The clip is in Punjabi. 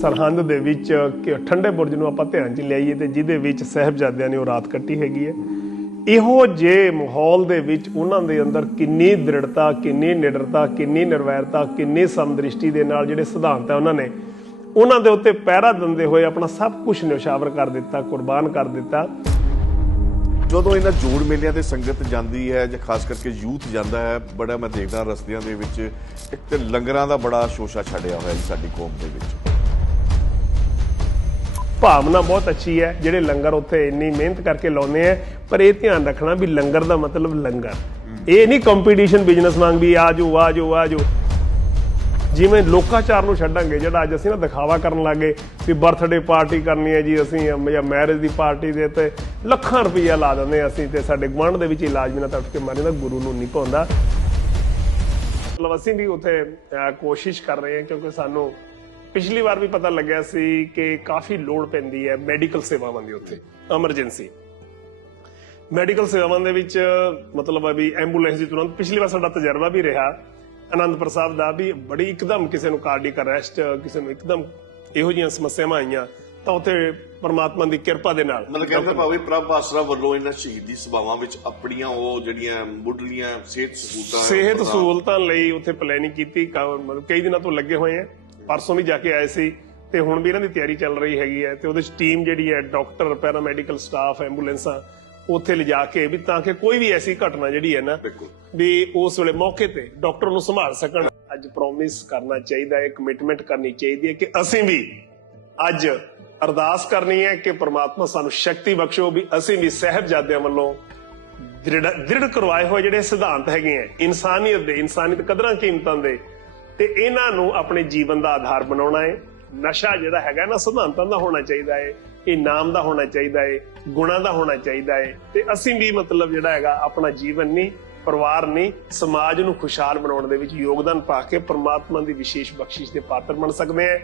ਸਰਹੰਦ ਦੇ ਵਿੱਚ ਠੰਡੇ ਬੁਰਜ ਨੂੰ ਆਪਾਂ ਧਿਆਨ 'ਚ ਲਿਆਈਏ ਤੇ ਜਿਹਦੇ ਵਿੱਚ ਸਹਿਬਜ਼ਾਦਿਆਂ ਨੇ ਉਹ ਰਾਤ ਕੱਟੀ ਹੈਗੀ ਹੈ। ਇਹੋ ਜੇ ਮਾਹੌਲ ਦੇ ਵਿੱਚ ਉਹਨਾਂ ਦੇ ਅੰਦਰ ਕਿੰਨੀ ਦ੍ਰਿੜਤਾ, ਕਿੰਨੀ ਨਿਡਰਤਾ, ਕਿੰਨੀ ਨਿਰਵੈਰਤਾ, ਕਿੰਨੀ ਸਮਦ੍ਰਿਸ਼ਟੀ ਦੇ ਨਾਲ ਜਿਹੜੇ ਸਿਧਾਂਤ ਹੈ ਉਹਨਾਂ ਨੇ, ਉਹਨਾਂ ਦੇ ਉੱਤੇ ਪਹਿਰਾ ਦਿੰਦੇ ਹੋਏ ਆਪਣਾ ਸਭ ਕੁਝ ਨਿਸ਼ਾਵਰ ਕਰ ਦਿੱਤਾ, ਕੁਰਬਾਨ ਕਰ ਦਿੱਤਾ। ਜਦੋਂ ਇਹਨਾਂ ਜੋੜ ਮੇਲਿਆਂ ਤੇ ਸੰਗਤ ਜਾਂਦੀ ਹੈ ਜਾਂ ਖਾਸ ਕਰਕੇ ਯੂਥ ਜਾਂਦਾ ਹੈ, ਬੜਾ ਮੈਂ ਦੇਖਦਾ ਰਸਤਿਆਂ ਦੇ ਵਿੱਚ ਇੱਕ ਤੇ ਲੰਗਰਾਂ ਦਾ ਬੜਾ ਸ਼ੋਸ਼ਾ ਛੱਡਿਆ ਹੋਇਆ ਜੀ ਸਾਡੀ ਕੌਮ ਦੇ ਵਿੱਚ। ਭਾਵਨਾ ਬਹੁਤ ਅੱਛੀ ਹੈ, ਜਿਹੜੇ ਲੰਗਰ ਉੱਥੇ ਇੰਨੀ ਮਿਹਨਤ ਕਰਕੇ ਲਾਉਂਦੇ ਆ, ਪਰ ਇਹ ਧਿਆਨ ਰੱਖਣਾ ਵੀ ਲੰਗਰ ਦਾ ਮਤਲਬ ਲੰਗਰ। ਇਹ ਨਹੀਂ ਕੰਪੀਟੀਸ਼ਨ ਬਿਜ਼ਨਸ ਵਾਂਗ ਵੀ ਆ ਜਾਓ ਆ ਜਿਵੇਂ ਲੋਕਾਚਾਰ ਨੂੰ ਛੱਡਾਂਗੇ, ਜਿਹੜਾ ਅੱਜ ਅਸੀਂ ਨਾ ਦਿਖਾਵਾ ਕਰਨ ਲੱਗੇ ਵੀ ਬਰਥਡੇ ਪਾਰਟੀ ਕਰਨੀ ਹੈ ਜੀ ਅਸੀਂ, ਜਾਂ ਮੈਰਿਜ ਦੀ ਪਾਰਟੀ ਦੇ ਤੇ ਲੱਖਾਂ ਰੁਪਈਆ ਲਾ ਦਿੰਦੇ ਹਾਂ ਅਸੀਂ ਤੇ ਸਾਡੇ ਗੁਆਂਢ ਦੇ ਵਿੱਚ ਇਲਾਜ ਬਿਨਾਂ ਤਾਂ ਕੇ ਮਾਰੇ ਦਾ ਗੁਰੂ ਨੂੰ ਨਹੀਂ ਪਾਉਂਦਾ ਮਤਲਬ ਅਸੀਂ ਵੀ ਉੱਥੇ ਕੋਸ਼ਿਸ਼ ਕਰ ਰਹੇ ਹਾਂ ਕਿਉਂਕਿ ਸਾਨੂੰ ਪਿਛਲੀ ਵਾਰ ਵੀ ਪਤਾ ਲੱਗਿਆ ਸੀ ਕਿ ਕਾਫੀ ਲੋੜ ਪੈਂਦੀ ਹੈ ਮੈਡੀਕਲ ਸੇਵਾਵਾਂ ਦੀ ਉੱਥੇ ਐਮਰਜੈਂਸੀ ਮੈਡੀਕਲ ਸੇਵਾਵਾਂ ਦੇ ਵਿੱਚ ਮਤਲਬ ਹੈ ਵੀ ਐਂਬੂਲੈਂਸ ਦੀ ਤੁਰੰਤ ਪਿਛਲੀ ਵਾਰ ਸਾਡਾ ਤਜਰਬਾ ਵੀ ਰਿਹਾ ਆਨੰਦਪੁਰ ਸਾਹਿਬ ਦਾ ਵੀ ਬੜੀ ਇੱਕਦਮ ਕਿਸੇ ਨੂੰ ਕਾਰਡਿਕ ਅਰੈਸਟ ਕਿਸੇ ਨੂੰ ਇੱਕਦਮ ਇਹੋ ਜਿਹੀਆਂ ਸਮੱਸਿਆਵਾਂ ਆਈਆਂ ਤਾਂ ਉੱਥੇ ਪਰਮਾਤਮਾ ਦੀ ਕਿਰਪਾ ਦੇ ਨਾਲ ਮਤਲਬ ਕਹਿੰਦੇ ਭਾਵੇਂ ਪ੍ਰਭ ਆਸਰਾ ਵੱਲੋਂ ਇਹਨਾਂ ਸ਼ਹੀਦੀ ਸਭਾਵਾਂ ਵਿੱਚ ਆਪਣੀਆਂ ਉਹ ਜਿਹੜੀਆਂ ਮੁੱਢਲੀਆਂ ਸਿਹਤ ਸਹੂਲਤਾਂ ਸਿਹਤ ਸਹੂਲਤਾਂ ਲਈ ਉੱਥੇ ਪਲੈਨਿੰਗ ਕੀਤੀ ਕਈ ਦਿਨਾਂ ਤੋਂ ਲੱਗੇ ਹੋਏ ਆ। ਪਰਸੋਂ ਵੀ ਜਾ ਕੇ ਆਏ ਸੀ ਤੇ ਹੁਣ ਵੀ ਇਹਨਾਂ ਦੀ ਤਿਆਰੀ ਚੱਲ ਰਹੀ ਹੈਗੀ ਹੈ ਤੇ ਉਹਦੇ ਚ ਟੀਮ ਜਿਹੜੀ ਹੈ ਡਾਕਟਰ ਪੈਰਾਮੈਡੀਕਲ ਸਟਾਫ ਐਂਬੂਲੈਂਸਾਂ ਉੱਥੇ ਲਿਜਾ ਕੇ ਵੀ ਤਾਂ ਕਿ ਕੋਈ ਵੀ ਐਸੀ ਘਟਨਾ ਜਿਹੜੀ ਹੈ ਨਾ ਵੀ ਉਸ ਵੇਲੇ ਮੌਕੇ ਤੇ ਡਾਕਟਰ ਨੂੰ ਸੰਭਾਲ ਸਕਣ। ਅੱਜ ਪ੍ਰੋਮਿਸ ਕਰਨਾ ਚਾਹੀਦਾ ਹੈ ਕਮਿਟਮੈਂਟ ਕਰਨੀ ਚਾਹੀਦੀ ਹੈ ਕਿ ਅਸੀਂ ਵੀ ਅੱਜ ਅਰਦਾਸ ਕਰਨੀ ਹੈ ਕਿ ਪ੍ਰਮਾਤਮਾ ਸਾਨੂੰ ਸ਼ਕਤੀ ਬਖਸ਼ੋ ਵੀ ਅਸੀਂ ਵੀ ਸਹਿਬਜ਼ਾਦਿਆਂ ਵੱਲੋਂ ਦ੍ਰਿੜ ਦ੍ਰਿੜ ਕਰਵਾਏ ਹੋਏ ਜਿਹੜੇ ਸਿਧਾਂਤ ਹੈਗੇ ਆ ਇਨਸਾਨੀਅਤ ਦੇ ਇਨਸਾਨੀਅਤ ਕਦਰਾਂ ਕੀਮਤਾਂ ਦੇ ਤੇ ਇਹਨਾਂ ਨੂੰ ਆਪਣੇ ਜੀਵਨ ਦਾ ਆਧਾਰ ਬਣਾਉਣਾ ਹੈ। ਨਸ਼ਾ ਜਿਹੜਾ ਹੈਗਾ ਨਾ, ਸਿਧਾਂਤਾਂ ਦਾ ਹੋਣਾ ਚਾਹੀਦਾ ਹੈ, ਇਹ ਨਾਮ ਦਾ ਹੋਣਾ ਚਾਹੀਦਾ ਹੈ, ਗੁਣਾਂ ਦਾ ਹੋਣਾ ਚਾਹੀਦਾ ਹੈ। ਤੇ ਅਸੀਂ ਵੀ ਮਤਲਬ ਜਿਹੜਾ ਹੈਗਾ, ਆਪਣਾ ਜੀਵਨ ਨਹੀਂ, ਪਰਿਵਾਰ ਨਹੀਂ, ਸਮਾਜ ਨੂੰ ਖੁਸ਼ਹਾਲ ਬਣਾਉਣ ਦੇ ਵਿੱਚ ਯੋਗਦਾਨ ਪਾ ਕੇ ਪ੍ਰਮਾਤਮਾ ਦੀ ਵਿਸ਼ੇਸ਼ ਬਖਸ਼ਿਸ਼ ਦੇ ਪਾਤਰ ਬਣ ਸਕਦੇ ਹਾਂ।